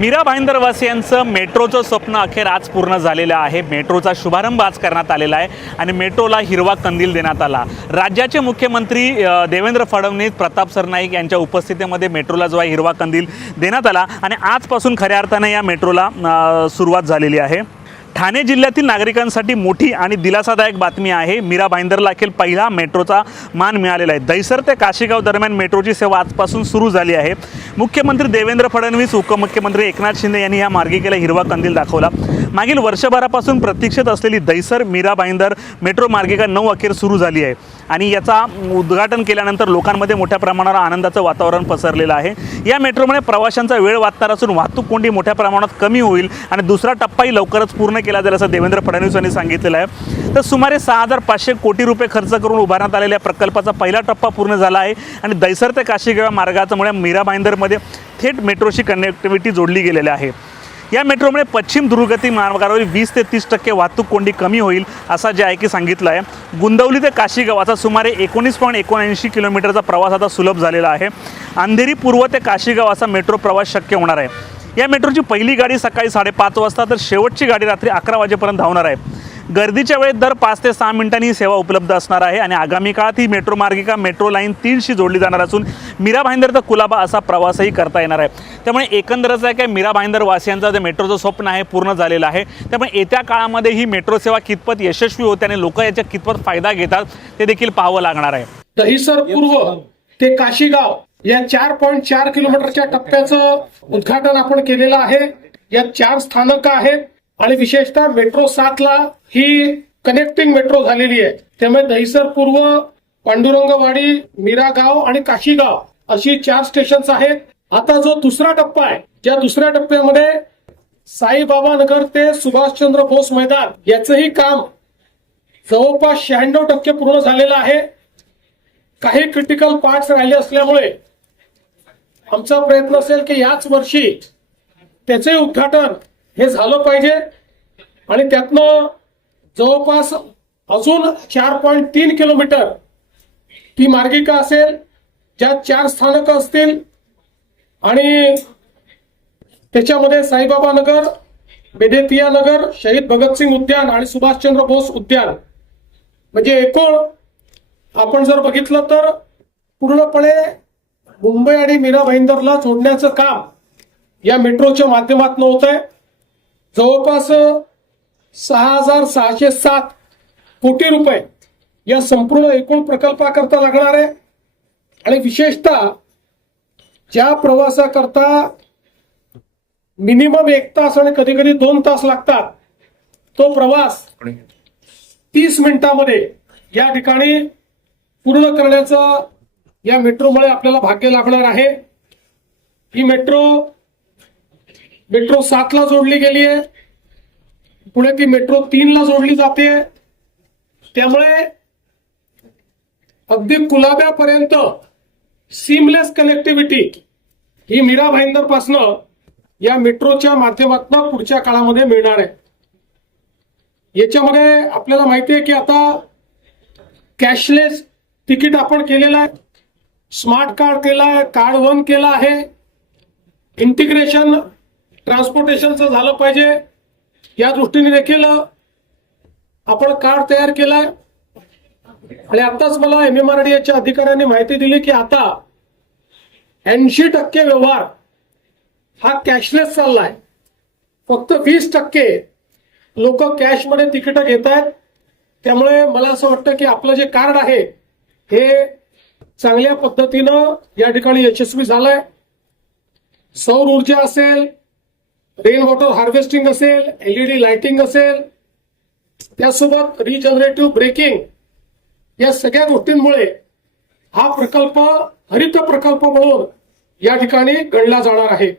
मीरा भाईंदरवासियांचं मेट्रोचं स्वप्न अखेर आज पूर्ण झालेलं आहे। मेट्रोचा शुभारंभ आज करण्यात आलेला आहे आणि मेट्रोला हिरवा कंदील देण्यात आला। राज्याचे मुख्यमंत्री देवेंद्र फडणवीस, प्रताप सरनाईक यांच्या उपस्थितीमध्ये मेट्रोला जो आहे हिरवा कंदील देण्यात आला आणि आजपासून खऱ्या अर्थाने या मेट्रोला सुरुवात झालेली आहे। ठाणे जिल्ह्यातील नागरिकांसाठी मोठी आणि दिलासादायक बातमी आहे। मीरा भाईंदरला अखेर पहिला मेट्रोचा मान मिळालेला आहे। दहिसर ते काशीगाव दरम्यान मेट्रोची सेवा आजपासून सुरू झाली आहे। मुख्यमंत्री देवेंद्र फडणवीस, उपमुख्यमंत्री एकनाथ शिंदे यांनी या मार्गिकेला हिरवा कंदील दाखवला। मागील वर्षभरापासून प्रतीक्षित असलेली दहिसर मीरा भाईंदर मेट्रो मार्गिका 9 अखेर सुरू झाली आहे आणि याचा उद्घाटन केल्यानंतर लोकांमध्ये मोठ्या प्रमाणावर आनंदाचं वातावरण पसरलेलं आहे। या मेट्रोमुळे प्रवाशांचा वेळ वाचणार असून वाहतूक कोंडी मोठ्या प्रमाणात कमी होईल आणि दुसरा टप्पाही लवकरच पूर्ण केला जाईल असं देवेंद्र फडणवीस यांनी सांगितलेलं आहे। तर सुमारे 6,500 कोटी रुपये खर्च करून उभारण्यात आलेल्या प्रकल्पाचा पहिला टप्पा पूर्ण झाला आहे आणि दहिसर ते काशीगाव मार्गामुळे मीरा भाईंदरमध्ये थेट मेट्रोशी कनेक्टिव्हिटी जोडली गेलेली आहे। या मेट्रोमुळे पश्चिम द्रुतगती मार्गावरील 20 ते 30% वाहतूक कोंडी कमी होईल असं जे आहे की सांगितलं आहे। गुंदवली ते काशीगावाचा सुमारे 19.79 किलोमीटरचा प्रवास आता सुलभ झालेला आहे। अंधेरी पूर्व ते काशीगाव असा मेट्रो प्रवास शक्य होणार आहे। या मेट्रोची पहिली गाडी सकाळी 5:30 वाजता तर शेवटची गाडी रात्री 11 वाजेपर्यंत धावणार आहे। गर्दीच्या वेळेत दर 5 ते 6 मिनिटांनी ही सेवा उपलब्ध असणार आहे आणि आगामी काळात ही मेट्रो मार्गिका मेट्रो लाईन 3शी जोडली जाणार असून मीरा भाईंदर ते कुलाबा असा प्रवासही करता येणार आहे। त्यामुळे एकंदरच आहे की मीरा भाईंदर वासियांचं जे मेट्रोचं स्वप्न आहे पूर्ण झालेलं आहे। त्यामुळे येत्या काळामध्ये ही मेट्रो सेवा कितपत यशस्वी होते आणि लोक याचा कितपत फायदा घेतात ते देखील पाहावं लागणार आहे। दहिसर पूर्व ते काशीगाव या 4.4 किलोमीटरच्या टप्प्याचं उद्घाटन आपण केलेलं आहे। या 4 स्थानकं आहेत आणि विशेषतः मेट्रो 7 ला ही कनेक्टिंग मेट्रो झालेली आहे। त्यामुळे दहिसर पूर्व, पांडुरंगवाडी, मीरागाव आणि काशीगाव अशी 4 स्टेशन्स आहेत। आता जो दुसरा टप्पा आहे, या दुसऱ्या टप्प्यामध्ये साईबाबा नगर ते सुभाषचंद्र बोस मैदान याचंही काम जवळपास 96% पूर्ण झालेलं आहे। काही क्रिटिकल पार्ट्स राहिले असल्यामुळे आमचा प्रयत्न असेल की याच वर्षी त्याचे उद्घाटन हे झालं पाहिजे आणि त्यातनं जवळपास अजून 4.3 किलोमीटर ती मार्गिका असेल, ज्यात 4 स्थानकं असतील आणि त्याच्यामध्ये साईबाबा नगर, बेदेतिया नगर, शहीद भगतसिंग उद्यान आणि सुभाषचंद्र बोस उद्यान, म्हणजे एकूण आपण जर बघितलं तर पूर्णपणे मुंबई आणि मीरा भाईंदरला जोडण्याचं काम या मेट्रोच्या माध्यमातून होत आहे। जवळपास 6,607 कोटी रुपये या संपूर्ण एकूण प्रकल्पाकरता लागणार आहे आणि विशेषतः ज्या प्रवासाकरता मिनिमम 1 तास आणि कधी कधी 2 तास लागतात, तो प्रवास 30 मिनिटांमध्ये या ठिकाणी पूर्ण करण्याचं या मेट्रोमुळे आपल्याला भाग्य लाभणार आहे। ही मेट्रो 7 ला जोडली गेली आहे, पुढे ती मेट्रो 3 ला जोडली जाते। त्यामुळे अगदी कुलाब्यापर्यंत सीमलेस कनेक्टिव्हिटी ही मीरा भाईंदर पासनं या मेट्रोच्या माध्यमातून पुढच्या काळामध्ये मिळणार आहे। याच्यामध्ये आपल्याला माहिती आहे की आता कॅशलेस तिकीट आपण केलेलं आहे, स्मार्ट कार्ड केला आहे, कार्ड वन केला आहे, इंटिग्रेशन ट्रान्सपोर्टेशनचं झालं पाहिजे या दृष्टीने देखील आपण कार्ड तयार केलाय। आणि आताच मला MMRDAच्या अधिकाऱ्यांनी माहिती दिली की आता 80% व्यवहार हा कॅशलेस चाललाय, फक्त 20% लोक कॅशमध्ये तिकीट घेत आहेत। त्यामुळे मला असं वाटतं की आपलं जे कार्ड आहे हे चांगल्या पद्धतीनं या ठिकाणी यशस्वी झालंय। सौर ऊर्जा असेल, रेन वॉटर हार्वेस्टिंग असेल, LED लाइटिंग असेल, त्यासोबत रिजनरेटिव्ह ब्रेकिंग, या सगळ्या गोष्टींमुळे हा प्रकल्प हरित प्रकल्प म्हणून या ठिकाणी गणला जाणार आहे।